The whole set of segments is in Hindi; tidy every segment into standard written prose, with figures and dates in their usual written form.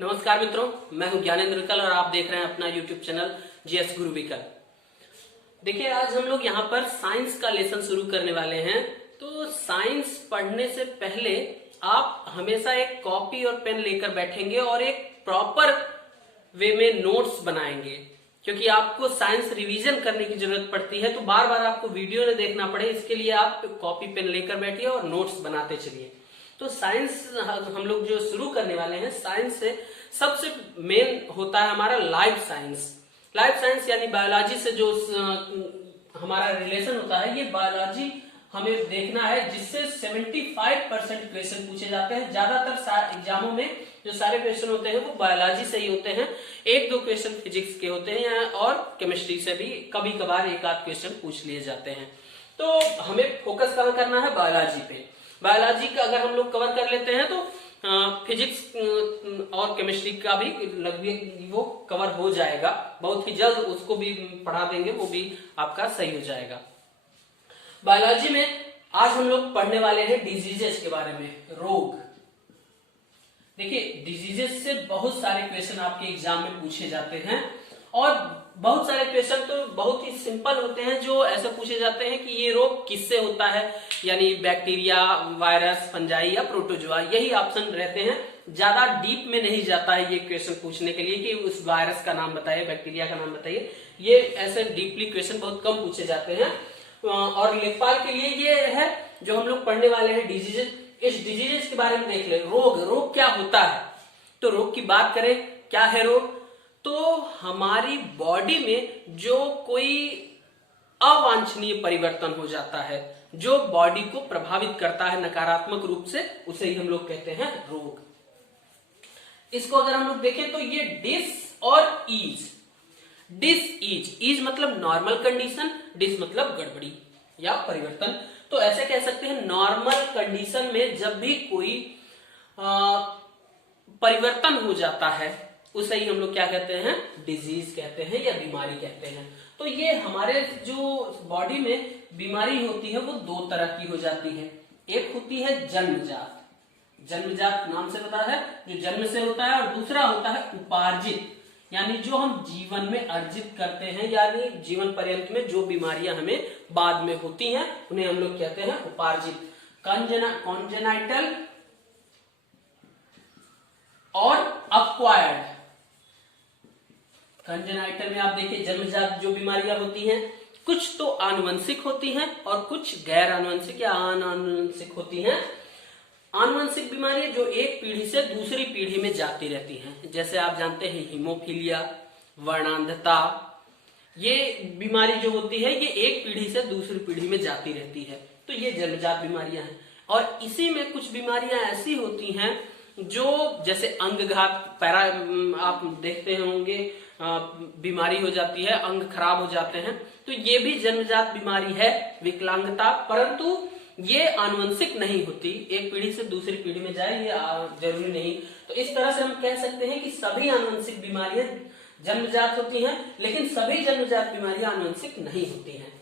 नमस्कार मित्रों, मैं हूं ज्ञानेंद्र विकल और आप देख रहे हैं अपना YouTube चैनल जीएस गुरु विकल। देखिए, आज हम लोग यहाँ पर साइंस का लेसन शुरू करने वाले हैं। तो साइंस पढ़ने से पहले आप हमेशा एक कॉपी और पेन लेकर बैठेंगे और एक प्रॉपर वे में नोट्स बनाएंगे, क्योंकि आपको साइंस रिवीजन करने की जरूरत पड़ती है। तो बार बार आपको वीडियो न देखना पड़े, इसके लिए आप कॉपी पेन लेकर बैठिए और नोट्स बनाते चलिए। तो साइंस हम लोग जो शुरू करने वाले हैं, साइंस से सबसे मेन होता है हमारा लाइफ साइंस। लाइफ साइंस यानी बायोलॉजी से जो हमारा रिलेशन होता है, ये बायोलॉजी हमें देखना है, जिससे 75% क्वेश्चन पूछे जाते हैं। ज्यादातर एग्जामों में जो सारे क्वेश्चन होते हैं वो बायोलॉजी से ही होते हैं। एक दो क्वेश्चन फिजिक्स के होते हैं और केमिस्ट्री से भी कभी कभार एक आध क्वेश्चन पूछ लिए जाते हैं। तो हमें फोकस कहाँ करना है? बायोलॉजी पे। बायोलॉजी का अगर हम लोग कवर कर लेते हैं तो फिजिक्स और केमिस्ट्री का भी लगभग वो कवर हो जाएगा। बहुत ही जल्द उसको भी पढ़ा देंगे, वो भी आपका सही हो जाएगा। बायोलॉजी में आज हम लोग पढ़ने वाले हैं डिजीजेस के बारे में, रोग। देखिए, डिजीजेस से बहुत सारे क्वेश्चन आपके एग्जाम में पूछे जाते हैं और बहुत सारे क्वेश्चन तो बहुत ही सिंपल होते हैं, जो ऐसे पूछे जाते हैं कि ये रोग किससे होता है, यानी बैक्टीरिया, वायरस, फंजाई या प्रोटोजोआ, यही ऑप्शन रहते हैं। ज्यादा डीप में नहीं जाता है ये क्वेश्चन पूछने के लिए कि उस वायरस का नाम बताइए, बैक्टीरिया का नाम बताइए। ये ऐसे डीपली क्वेश्चन बहुत कम पूछे जाते हैं। और लेखपाल के लिए ये है जो हम लोग पढ़ने वाले हैं डिजीजेस। इस डिजीजेस के बारे में देख ले। रोग क्या होता है? तो रोग की बात करें, क्या है रोग? तो हमारी बॉडी में जो कोई अवांछनीय परिवर्तन हो जाता है, जो बॉडी को प्रभावित करता है नकारात्मक रूप से, उसे ही हम लोग कहते हैं रोग। इसको अगर हम लोग देखें तो ये डिस और ईज। ईज मतलब नॉर्मल कंडीशन, डिस मतलब गड़बड़ी या परिवर्तन। तो ऐसे कह सकते हैं, नॉर्मल कंडीशन में जब भी कोई परिवर्तन हो जाता है, उसे ही हम लोग क्या कहते हैं? डिजीज कहते हैं या बीमारी कहते हैं। तो ये हमारे जो बॉडी में बीमारी होती है वो दो तरह की हो जाती है। एक होती है जन्मजात। जन्मजात नाम से पता है, जो जन्म से होता है, और दूसरा होता है उपार्जित, यानी जो हम जीवन में अर्जित करते हैं, यानी जीवन पर्यंत में जो बीमारियां हमें बाद में होती हैं, उन्हें हम लोग कहते हैं उपार्जित। कॉन्जेनाइटल और अक्वायर्ड। कंजेनाइटल में आप देखिए जन्मजात जो बीमारियां होती हैं, कुछ तो आनुवंशिक होती हैं और कुछ गैर आनुवंशिक या अनानुवंशिक होती हैं। आनुवंशिक बीमारियां जो एक पीढ़ी से दूसरी पीढ़ी में जाती रहती हैं, जैसे आप जानते हैं हीमोफीलिया, वर्णांधता। ये बीमारी जो होती है ये एक पीढ़ी से दूसरी पीढ़ी में जाती रहती है। तो ये जन्मजात बीमारियां हैं। और इसी में कुछ बीमारियां ऐसी होती हैं जो जैसे अंगघात, पैरा आप देखते होंगे, बीमारी हो जाती है, अंग खराब हो जाते हैं। तो ये भी जन्मजात बीमारी है, विकलांगता, परंतु ये आनुवंशिक नहीं होती, एक पीढ़ी से दूसरी पीढ़ी में जाए ये जरूरी नहीं। तो इस तरह से हम कह सकते हैं कि सभी आनुवंशिक बीमारियां जन्मजात होती हैं, लेकिन सभी जन्मजात बीमारियां आनुवंशिक नहीं होती हैं।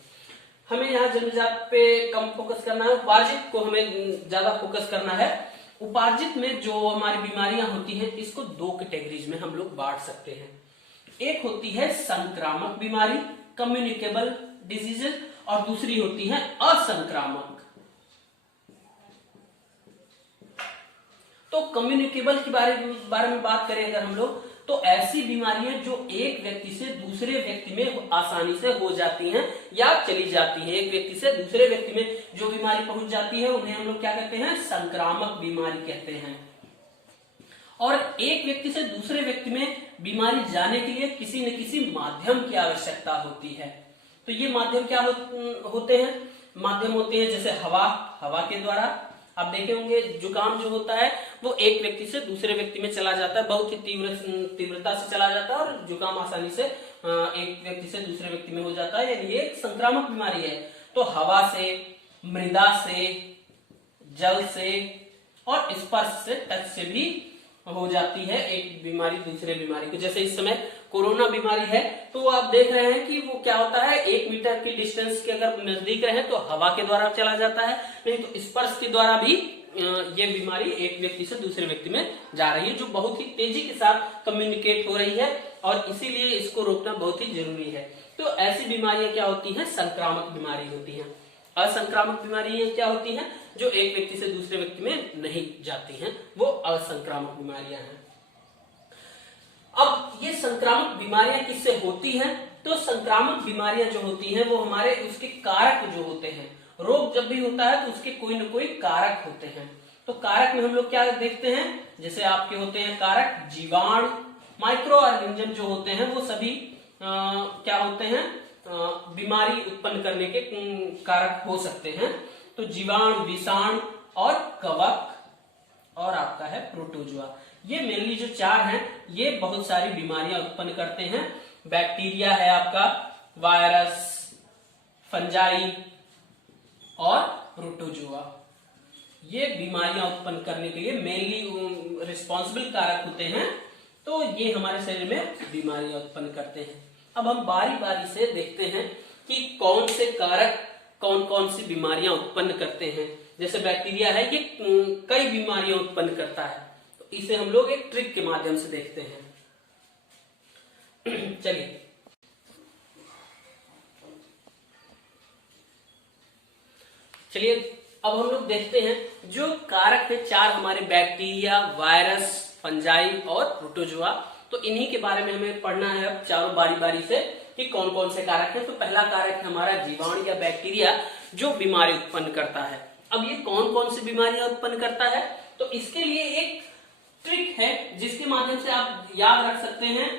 हमें यहाँ जन्मजात पे कम फोकस करना है, उपार्जित को हमें ज्यादा फोकस करना है। उपार्जित में जो हमारी बीमारियां होती हैं, इसको दो कैटेगरीज में हम लोग बांट सकते हैं। एक होती है संक्रामक बीमारी, कम्युनिकेबल डिजीजेस, और दूसरी होती है असंक्रामक। तो कम्युनिकेबल के बारे में बात करें अगर हम लोग, तो ऐसी बीमारियां जो एक व्यक्ति से दूसरे व्यक्ति में आसानी से हो जाती हैं या चली जाती हैं। एक व्यक्ति से दूसरे व्यक्ति में जो बीमारी पहुंच जाती है उन्हें हम लोग क्या कहते हैं? संक्रामक बीमारी कहते हैं। और एक व्यक्ति से दूसरे व्यक्ति में बीमारी जाने के लिए किसी न किसी माध्यम की आवश्यकता होती है। तो ये माध्यम क्या होते हैं? माध्यम होते हैं जैसे हवा के द्वारा। आप देखे होंगे जुकाम जो होता है वो एक व्यक्ति से दूसरे व्यक्ति में चला जाता है, बहुत ही तीव्रता से चला जाता है और जुकाम आसानी से एक व्यक्ति से दूसरे व्यक्ति में हो जाता है, यानी ये एक संक्रामक बीमारी है। तो हवा से, मृदा से, जल से और स्पर्श से, टच से भी हो जाती है एक बीमारी दूसरे बीमारी को। जैसे इस समय कोरोना बीमारी है, तो आप देख रहे हैं कि वो क्या होता है, 1 मीटर की डिस्टेंस के अगर नजदीक रहे तो हवा के द्वारा चला जाता है, नहीं तो स्पर्श के द्वारा भी ये बीमारी एक व्यक्ति से दूसरे व्यक्ति में जा रही है, जो बहुत ही तेजी के साथ कम्युनिकेट हो रही है और इसीलिए इसको रोकना बहुत ही जरूरी है। तो ऐसी बीमारियां क्या होती हैं? संक्रामक बीमारी होती हैं। असंक्रामक बीमारियां क्या होती हैं? जो एक व्यक्ति से दूसरे व्यक्ति में नहीं जाती हैं, वो असंक्रामक बीमारियां हैं। अब ये संक्रामक बीमारियां किससे होती हैं? तो संक्रामक बीमारियां जो होती हैं वो हमारे उसके कारक जो होते हैं, रोग जब भी होता है तो उसके कोई न कोई कारक होते हैं। तो कारक में हम लोग क्या देखते हैं? जैसे आपके होते हैं कारक जीवाणु, माइक्रो ऑर्गेनिज्म जो होते हैं वो सभी क्या होते हैं? बीमारी उत्पन्न करने के कारक हो सकते हैं। तो जीवाणु, विषाणु और कवक और आपका है प्रोटोजुआ। ये मेनली जो चार हैं ये बहुत सारी बीमारियां उत्पन्न करते हैं। बैक्टीरिया है आपका, वायरस, फंजाई और प्रोटोजुआ, ये बीमारियां उत्पन्न करने के लिए मेनली रिस्पॉन्सिबल कारक होते हैं। तो ये हमारे शरीर में बीमारियां उत्पन्न करते हैं। अब हम बारी बारी से देखते हैं कि कौन से कारक कौन कौन सी बीमारियां उत्पन्न करते हैं। जैसे बैक्टीरिया है, ये कई बीमारियां उत्पन्न करता है, तो इसे हम लोग एक ट्रिक के माध्यम से देखते हैं। चलिए अब हम लोग देखते हैं जो कारक है चार हमारे, बैक्टीरिया, वायरस, फंजाई और प्रोटोजुआ। तो इन्हीं के बारे में हमें पढ़ना है अब चारों बारी बारी से कि कौन कौन से कारक हैं। तो पहला कारक है हमारा जीवाणु या बैक्टीरिया, जो बीमारी उत्पन्न करता है। अब ये कौन कौन सी बीमारियां उत्पन्न करता है? तो इसके लिए एक ट्रिक है जिसके माध्यम से आप याद रख सकते हैं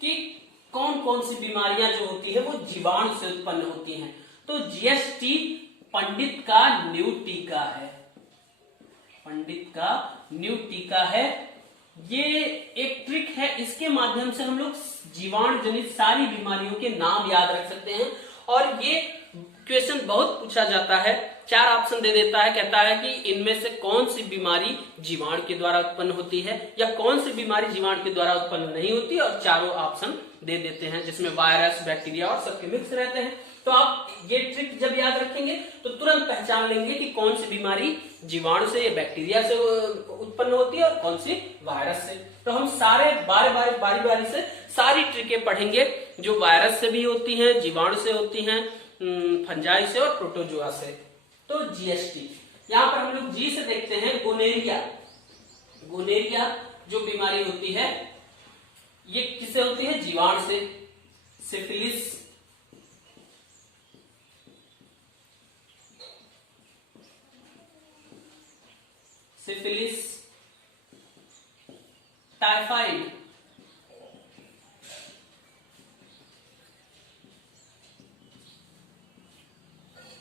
कि कौन कौन सी बीमारियां जो होती है वो जीवाणु से उत्पन्न होती हैं। तो जीएसटी पंडित का न्यू टीका है, पंडित का न्यू टीका है। ये एक ट्रिक है, इसके माध्यम से हम लोग जीवाणु जनित सारी बीमारियों के नाम याद रख सकते हैं। और ये क्वेश्चन बहुत पूछा जाता है, चार ऑप्शन दे देता है, कहता है कि इनमें से कौन सी बीमारी जीवाणु के द्वारा उत्पन्न होती है या कौन सी बीमारी जीवाणु के द्वारा उत्पन्न नहीं होती, और चारों ऑप्शन दे देते हैं जिसमें वायरस, बैक्टीरिया और सबके मिक्स रहते हैं। तो आप ये ट्रिक जब याद रखेंगे तो तुरंत पहचान लेंगे कि कौन सी बीमारी जीवाणु से या बैक्टीरिया से उत्पन्न होती है और कौन सी वायरस से। तो हम सारे बारी बारी से सारी ट्रिकें पढ़ेंगे जो वायरस से भी होती हैं, जीवाणु से होती हैं, फंजाई से और प्रोटोजुआ से। तो जीएसटी, यहाँ पर हम लोग जी से देखते हैं गोनेरिया। गोनेरिया जो बीमारी होती है ये किससे होती है? जीवाणु से। सिफिलिस, सिफिलिस, टाइफाइड,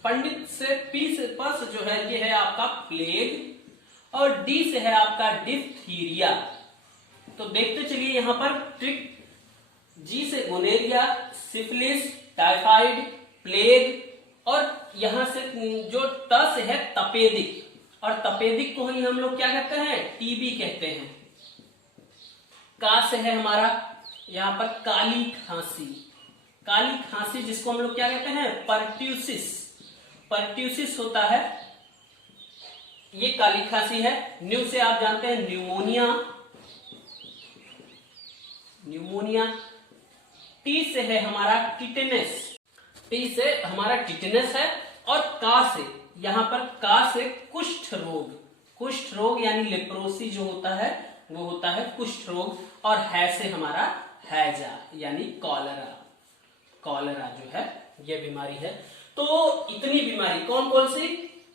पंडित से पी से पस जो है ये है आपका प्लेग, और डी से है आपका डिप्थीरिया। तो देखते चलिए यहाँ पर ट्रिक। जी से गोनेरिया, सिफिलिस, टाइफाइड, प्लेग, और यहां से जो ट से है तपेदिक, और तपेदिक को ही हम लोग क्या कहते हैं? टीबी कहते हैं। का से है हमारा यहाँ पर काली खांसी, काली खांसी जिसको हम लोग क्या कहते हैं? परट्यूसिस, परट्यूसिस होता है, ये काली खांसी है। न्यू से आप जानते हैं न्यूमोनिया, न्यूमोनिया। टी से है हमारा टिटेनस, टी से हमारा टिटेनस है। और का से, यहां पर का से कुष्ठ रोग, कुष्ठ रोग यानी लेप्रोसी जो होता है वो होता है कुष्ठ रोग। और है से हमारा हैजा यानी कॉलरा, कॉलरा जो है ये बीमारी है। तो इतनी बीमारी कौन कौन सी?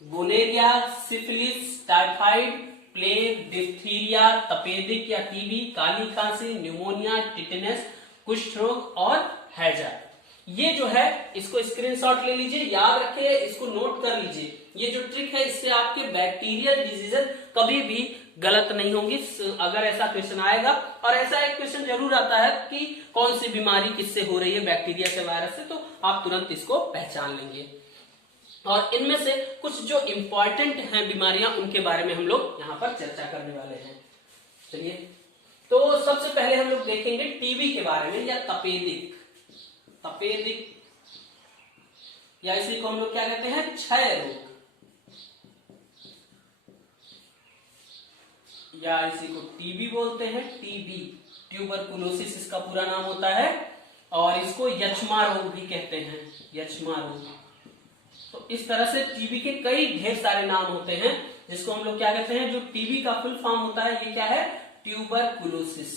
Gonorrhoea, syphilis, typhoid, plague, diphtheria, तपेदिक या टीबी, काली खांसी, न्यूमोनिया, टिटेनस, कुष्ठ रोग और हैजा। ये जो है इसको स्क्रीनशॉट ले लीजिए, याद रखिए, इसको नोट कर लीजिए। ये जो ट्रिक है इससे आपके बैक्टीरियल डिजीजेस कभी भी गलत नहीं होंगी अगर ऐसा क्वेश्चन आएगा। और ऐसा एक क्वेश्चन जरूर आता है कि कौन सी बीमारी किससे हो रही है, बैक्टीरिया से, वायरस से, तो आप तुरंत इसको पहचान लेंगे। और इनमें से कुछ जो इंपॉर्टेंट हैं बीमारियां उनके बारे में हम लोग यहाँ पर चर्चा करने वाले हैं। चलिए, तो सबसे पहले हम लोग देखेंगे टीबी के बारे में या तपेदिक, तपेदिक या इसी को हम लोग क्या कहते हैं? क्षय रोग, या इसी को टीबी बोलते हैं, टीबी ट्यूबरकुलोसिस इसका पूरा नाम होता है, और इसको यक्ष्मा रोग भी कहते हैं, यक्ष्मा रोग। तो इस तरह से टीबी के कई ढेर सारे नाम होते हैं, जिसको हम लोग क्या कहते हैं, जो टीबी का फुल फॉर्म होता है ये क्या है, ट्यूबरकुलोसिस।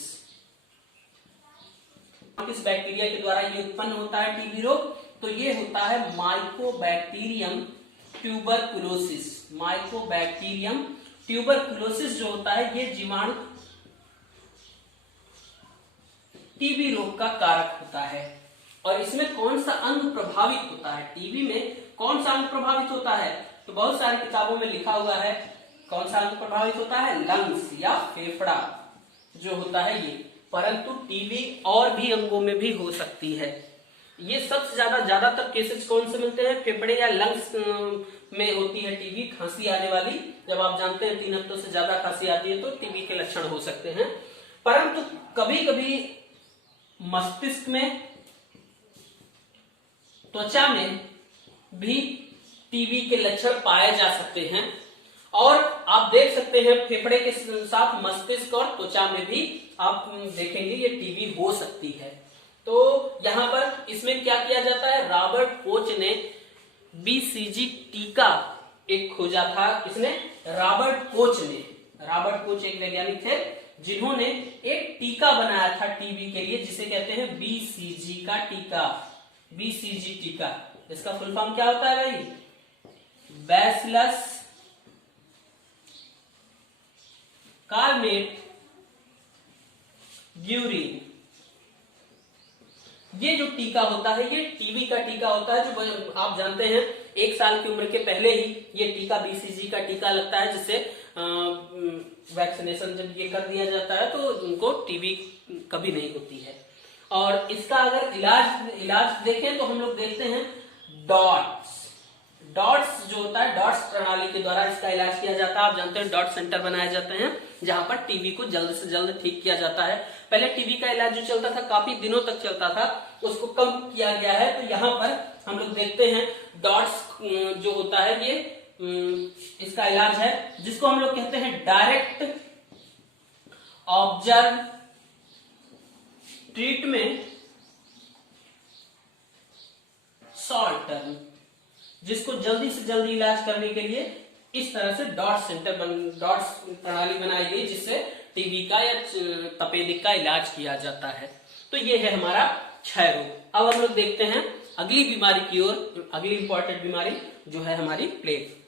किस बैक्टीरिया के द्वारा ये उत्पन्न होता है टीबी रोग, तो ये होता है माइकोबैक्टीरियम ट्यूबरकुलोसिस। माइकोबैक्टीरियम ट्यूबरकुलोसिस जो होता है ये जीवाणु टीबी रोग का कारक होता है। और इसमें कौन सा अंग प्रभावित होता है, टीबी में कौन सा अंग प्रभावित होता है, तो बहुत सारी किताबों में लिखा हुआ है कौन सा अंग प्रभावित होता है, लंग्स या फेफड़ा जो होता है ये, परंतु टीबी और भी अंगों में भी हो सकती है। ये सबसे ज्यादातर केसेस कौन से मिलते हैं, फेफड़े या लंग्स में होती है टीबी, खांसी आने वाली। जब आप जानते हैं 3 हफ्तों से ज्यादा खांसी आती है तो टीबी के लक्षण हो सकते हैं। परंतु कभी कभी मस्तिष्क में, त्वचा में भी टीबी के लक्षण पाए जा सकते हैं। और आप देख सकते हैं फेफड़े के साथ मस्तिष्क और त्वचा में भी आप देखेंगे ये टीबी हो सकती है। तो यहां पर इसमें क्या किया जाता है, रॉबर्ट कोच ने बीसीजी टीका एक खोजा था, किसने, रॉबर्ट कोच ने। रॉबर्ट कोच एक वैज्ञानिक थे जिन्होंने एक टीका बनाया था टीबी के लिए, जिसे कहते हैं बीसीजी का टीका। बीसीजी टीका, इसका फुल फॉर्म क्या होता है भाई, बैसिलस कार्मेट ग्यूरिन। ये जो टीका होता है ये टीबी का टीका होता है, जो आप जानते हैं 1 साल की उम्र के पहले ही ये टीका बीसीजी का टीका लगता है, जिससे वैक्सीनेशन जब ये कर दिया जाता है तो उनको टीबी कभी नहीं होती है। और इसका अगर इलाज देखें तो हम लोग देखते हैं डॉट्स जो होता है, डॉट्स प्रणाली के द्वारा इसका इलाज किया जाता है। आप जानते हैं डॉट सेंटर बनाए जाते हैं जहां पर टीबी को जल्द से जल्द ठीक किया जाता है। पहले टीबी का इलाज जो चलता था काफी दिनों तक चलता था, उसको कम किया गया है। तो यहाँ पर हम लोग देखते हैं डॉट्स जो होता है ये इसका इलाज है, जिसको हम लोग कहते हैं direct observe treatment short term, जिसको जल्दी से जल्दी इलाज करने के लिए इस तरह से डॉट्स प्रणाली बनाई गई, जिससे टीबी का या तपेदिक का इलाज किया जाता है। तो ये है हमारा क्षय रोग। अब हम लोग देखते हैं अगली बीमारी की ओर, अगली इंपॉर्टेंट बीमारी जो है हमारी प्लेग।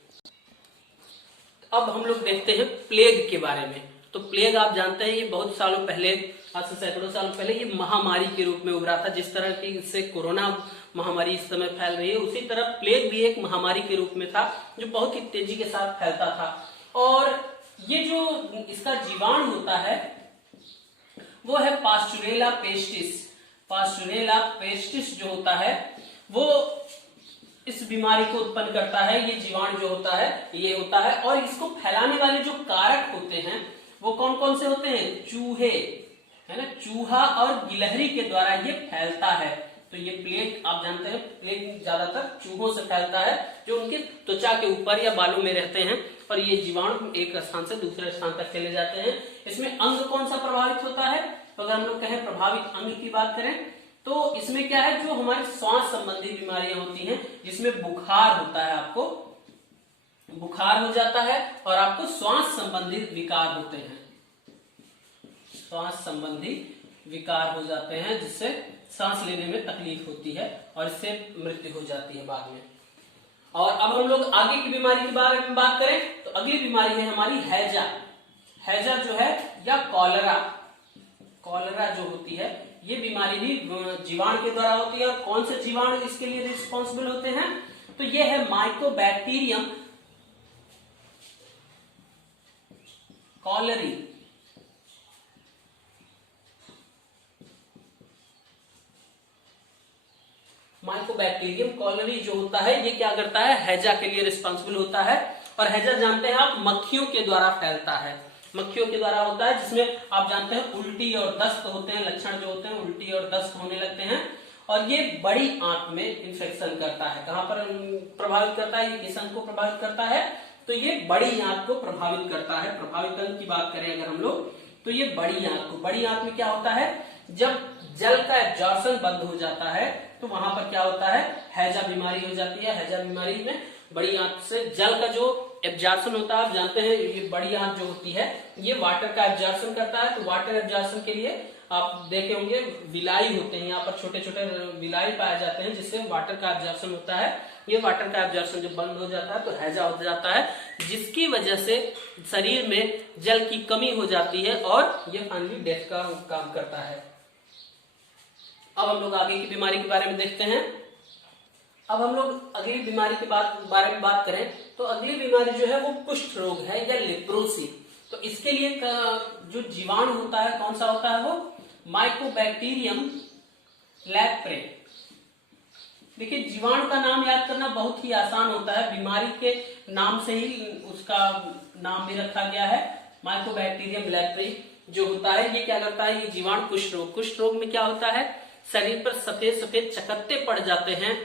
अब हम लोग देखते हैं प्लेग के बारे में। तो प्लेग आप जानते हैं ये बहुत सालों पहले, आज से सैकड़ों सालों पहले ये महामारी के रूप में उभरा था। जिस तरह की इससे कोरोना महामारी इस समय फैल रही है, उसी तरह प्लेग भी एक महामारी के रूप में था जो बहुत ही तेजी के साथ फैलता था। और ये जो इसका जीवाणु होता है वो है पास्चुरेला पेस्टिस। पास्चुरेला पेस्टिस जो होता है वो इस बीमारी को उत्पन्न करता है। ये जीवाणु जो होता है ये होता है, और इसको फैलाने वाले जो कारक होते हैं वो कौन कौन से होते हैं, चूहे, है ना, चूहा और गिलहरी के द्वारा ये फैलता है। तो ये प्लेग आप जानते हैं प्लेग ज्यादातर चूहों से फैलता है, जो उनके त्वचा के ऊपर या बालों में रहते हैं, और ये जीवाणु एक स्थान से दूसरे स्थान तक चले जाते हैं। इसमें अंग कौन सा प्रभावित होता है, तो अगर हम लोग कहें प्रभावित अंग की बात करें तो इसमें क्या है, जो हमारी श्वास संबंधी बीमारियां होती हैं, जिसमें बुखार होता है, आपको बुखार हो जाता है और आपको श्वास संबंधी विकार होते हैं, श्वास संबंधी विकार हो जाते हैं, जिससे सांस लेने में तकलीफ होती है और इससे मृत्यु हो जाती है बाद में। और अब हम लोग आगे की बीमारी के बारे में बात करें तो अगली बीमारी है हमारी हैजा। हैजा जो है या कॉलरा, कॉलरा जो होती है ये बीमारी भी जीवाणु के द्वारा होती है। और कौन से जीवाणु इसके लिए रिस्पॉन्सिबल होते हैं, तो ये है माइकोबैक्टीरियम कॉलरी। माइकोबैक्टीरियम कॉलरी जो होता है ये क्या करता है, हैजा के लिए रिस्पॉन्सिबल होता है। और हैजा जानते हैं आप मक्खियों के द्वारा फैलता है, मक्खियों के द्वारा होता है, जिसमें आप जानते हैं उल्टी और दस्त होते हैं, लक्षण जो होते हैं उल्टी और दस्त होने लगते हैं। और ये बड़ी आंत में इन्फेक्शन करता है। कहां पर प्रभावित करता है, ये किस अंग को प्रभावित करता है, तो ये बड़ी आंत को प्रभावित करता है। प्रभावित अंग की बात करें अगर हम लोग, तो ये बड़ी आंत में क्या होता है, जब जल का एब्जॉर्प्शन बंद हो जाता है तो वहां पर क्या होता है, हैजा बीमारी हो जाती है। हैजा बीमारी में बड़ी आंत से जल का जो एब्जॉर्प्शन होता है, आप जानते हैं ये बड़ी आंत जो होती है ये वाटर का एब्जॉर्प्शन करता है। तो वाटर एब्जॉर्प्शन के लिए आप देखे होंगे विलाई होते हैं, यहाँ पर छोटे छोटे विलाई पाए जाते हैं जिससे वाटर का एब्जॉर्प्शन होता है। ये वाटर का एब्जॉर्प्शन जब बंद हो जाता है तो हैजा हो जाता है, जिसकी वजह से शरीर में जल की कमी हो जाती है और ये फाइनली डेथ का काम करता है। अब हम लोग आगे की बीमारी के बारे में देखते हैं। अब हम लोग अगली बीमारी के बारे में बात करें तो अगली बीमारी जो है वो कुष्ठ रोग है या लेप्रोसी। तो इसके लिए जो जीवाणु होता है कौन सा होता है, वो माइकोबैक्टीरियम लेप्रे। देखिए जीवाणु का नाम याद करना बहुत ही आसान होता है, बीमारी के नाम से ही उसका नाम भी रखा गया है। माइकोबैक्टीरियम लेप्रे जो होता है ये क्या करता है, ये जीवाणु कुष्ठ रोग में क्या होता है, शरीर पर सफेद सफेद चकत्ते पड़ जाते हैं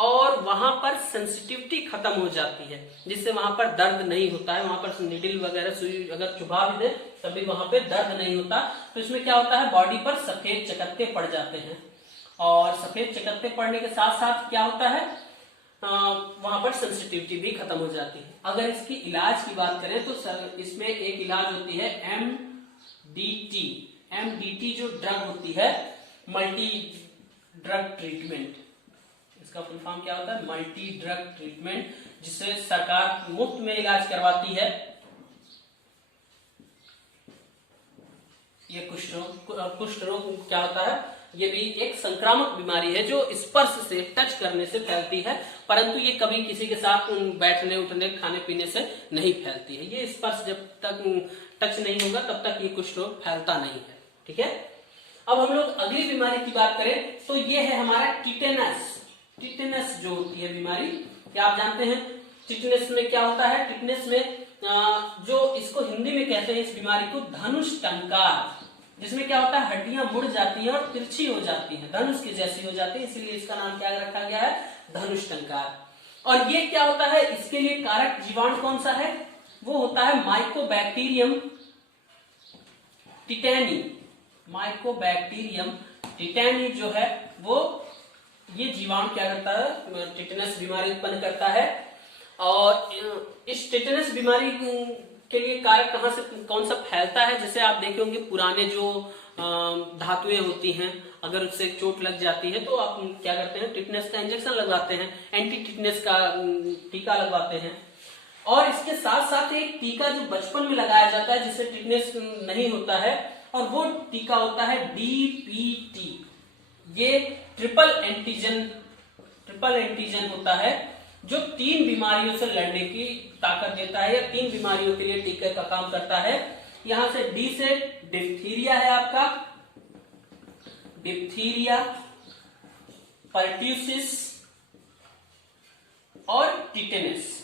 और वहां पर सेंसिटिविटी खत्म हो जाती है, जिससे वहां पर दर्द नहीं होता है। वहां पर निडिल वगैरह सुई अगर चुभा भी दे तभी वहां पे दर्द नहीं होता। तो इसमें क्या होता है, बॉडी पर सफेद चकत्ते पड़ जाते हैं और सफेद चकत्ते पड़ने के साथ साथ क्या होता है, वहां पर सेंसिटिविटी भी खत्म हो जाती है। अगर इसकी इलाज की बात करें तो इसमें एक इलाज होती है MDT जो ड्रग होती है, मल्टी ड्रग ट्रीटमेंट। इसका फुल फॉर्म क्या होता है, मल्टी ड्रग ट्रीटमेंट, जिससे सरकार मुफ्त में इलाज करवाती है। ये कुष्ठ रोग क्या होता है, ये भी एक संक्रामक बीमारी है जो स्पर्श से, टच करने से फैलती है, परंतु ये कभी किसी के साथ बैठने उठने खाने पीने से नहीं फैलती है। ये स्पर्श जब तक टच नहीं होगा तब तक ये कुष्ठ रोग फैलता नहीं है। ठीक है, अब हम लोग अगली बीमारी की बात करें तो ये है हमारा टिटेनस जो होती है बीमारी। क्या आप जानते हैं टिटेनस में क्या होता है, टिटेनस में जो इसको हिंदी में कहते हैं इस बीमारी को धनुष टंकार, जिसमें क्या होता है हड्डियां मुड़ जाती हैं और तिरछी हो जाती हैं, धनुष की जैसी हो जाती है, इसलिए इसका नाम क्या रखा गया है, धनुष टंकार। और ये क्या होता है, इसके लिए कारक जीवाणु कौन सा है, वो होता है माइकोबैक्टीरियम टिटेनी। माइकोबैक्टीरियम टिटेनी जो है वो ये जीवाणु क्या करता है, टिटेनस बीमारी उत्पन्न करता है। और इस टिटेनस बीमारी के लिए कारक कहां से कौन सा फैलता है, जैसे आप देखे होंगे पुराने जो धातुएं होती हैं अगर उससे चोट लग जाती है तो आप क्या करते हैं, टिटेनस का इंजेक्शन लगवाते हैं, एंटी टिटेनस का टीका लगवाते हैं। और इसके साथ साथ एक टीका जो बचपन में लगाया जाता है जिससे टिटेनस नहीं होता है, और वो टीका होता है DPT। ये ट्रिपल एंटीजन होता है जो 3 बीमारियों से लड़ने की ताकत देता है, या 3 बीमारियों के लिए टीके का काम करता है। यहां से D से डिप्थीरिया है आपका, डिप्थीरिया, पर्ट्यूसिस और टिटेनस।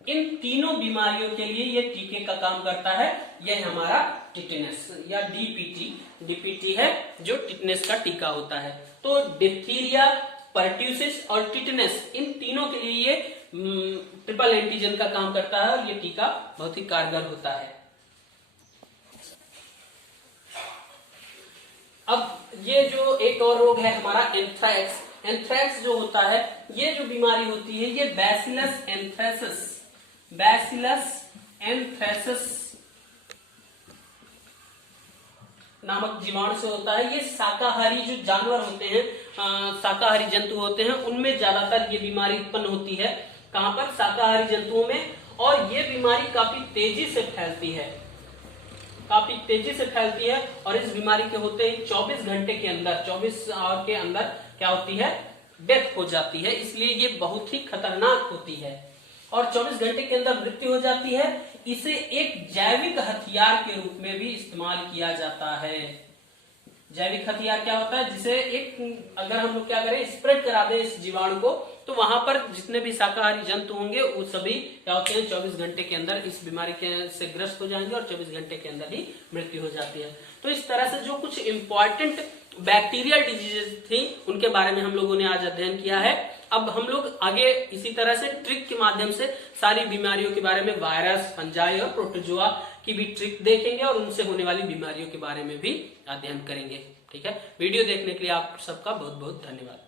इन तीनों बीमारियों के लिए ये टीके का काम करता है। यह हमारा टिटेनस या DPT है जो टिटेनस का टीका होता है। तो डिप्थीरिया, पर्ट्यूसिस और टिटेनस, इन तीनों के लिए ये ट्रिपल एंटीजन का काम करता है और ये टीका बहुत ही कारगर होता है। अब ये जो एक और रोग है हमारा एंथ्रैक्स। एंथ्रैक्स जो होता है, ये जो बीमारी होती है ये बैसिलस एंथ्रेसिस नामक जीवाणु से होता है। ये शाकाहारी जो जानवर होते हैं, शाकाहारी जंतु होते हैं, उनमें ज्यादातर ये बीमारी उत्पन्न होती है। कहां पर, शाकाहारी जंतुओं में। और ये बीमारी काफी तेजी से फैलती है, और इस बीमारी के होते ही 24 घंटे के अंदर, 24 आवर के अंदर क्या होती है, डेथ हो जाती है। इसलिए ये बहुत ही खतरनाक होती है और 24 घंटे के अंदर मृत्यु हो जाती है। इसे एक जैविक हथियार के रूप में भी इस्तेमाल किया जाता है। जैविक हथियार क्या होता है, जिसे एक अगर हम लोग क्या करें, स्प्रेड करा दें इस जीवाणु को, तो वहां पर जितने भी शाकाहारी जंतु होंगे वो सभी क्या होते हैं, 24 घंटे के अंदर इस बीमारी से ग्रस्त हो जाएंगे और 24 घंटे के अंदर ही मृत्यु हो जाती है। तो इस तरह से जो कुछ इंपॉर्टेंट बैक्टीरियल डिजीजेस थी उनके बारे में हम लोगों ने आज अध्ययन किया है। अब हम लोग आगे इसी तरह से ट्रिक के माध्यम से सारी बीमारियों के बारे में, वायरस, फंजाई और प्रोटोजोआ की भी ट्रिक देखेंगे और उनसे होने वाली बीमारियों के बारे में भी अध्ययन करेंगे। ठीक है, वीडियो देखने के लिए आप सबका बहुत बहुत धन्यवाद।